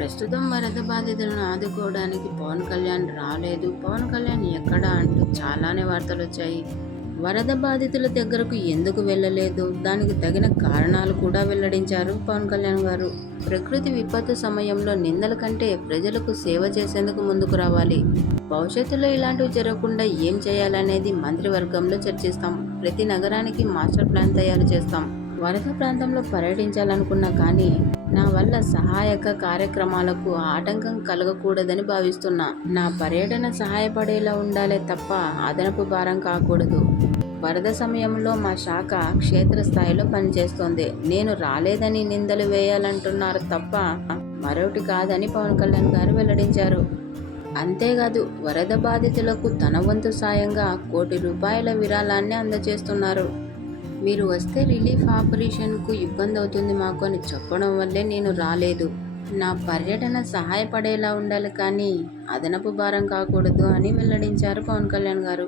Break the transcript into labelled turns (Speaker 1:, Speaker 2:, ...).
Speaker 1: ప్రస్తుతం వరద బాధితులను ఆదుకోవడానికి పవన్ కళ్యాణ్ రాలేదు. పవన్ కళ్యాణ్ ఎక్కడా అంటూ చాలానే వార్తలు వచ్చాయి. వరద బాధితుల దగ్గరకు ఎందుకు వెళ్ళలేదు? దానికి తగిన కారణాలు కూడా వెల్లడించారు పవన్ కళ్యాణ్ గారు. ప్రకృతి విపత్తు సమయంలో నిందల కంటే ప్రజలకు సేవ చేసేందుకు ముందుకు రావాలి. భవిష్యత్తులో ఇలాంటివి జరగకుండా ఏం చేయాలనేది మంత్రివర్గంలో చర్చిస్తాం. ప్రతి నగరానికి మాస్టర్ ప్లాన్ తయారు చేస్తాం. వరద ప్రాంతంలో పర్యటించాలనుకున్నా కానీ నా వల్ల సహాయక కార్యక్రమాలకు ఆటంకం కలగకూడదని భావిస్తున్నా. నా పర్యటన సహాయపడేలా ఉండాలే తప్ప అదనపు భారం కాకూడదు. వరద సమయంలో మా శాఖ క్షేత్రస్థాయిలో పనిచేస్తోంది. నేను రాలేదని నిందలు వేయాలంటున్నారు తప్ప మరొకటి కాదని పవన్ కళ్యాణ్ గారు వెల్లడించారు. అంతేకాదు వరద బాధితులకు తన వంతు సాయంగా కోటి రూపాయల విరాళాన్ని అందజేస్తున్నారు. మీరు వస్తే రిలీఫ్ ఆపరేషన్కు ఇబ్బంది అవుతుంది మాకు అని చెప్పడం వల్లే నేను రాలేదు. నా పర్యటన సహాయపడేలా ఉండాలి కానీ అదనపు భారం కాకూడదు అని వెల్లడించారు పవన్ కళ్యాణ్ గారు.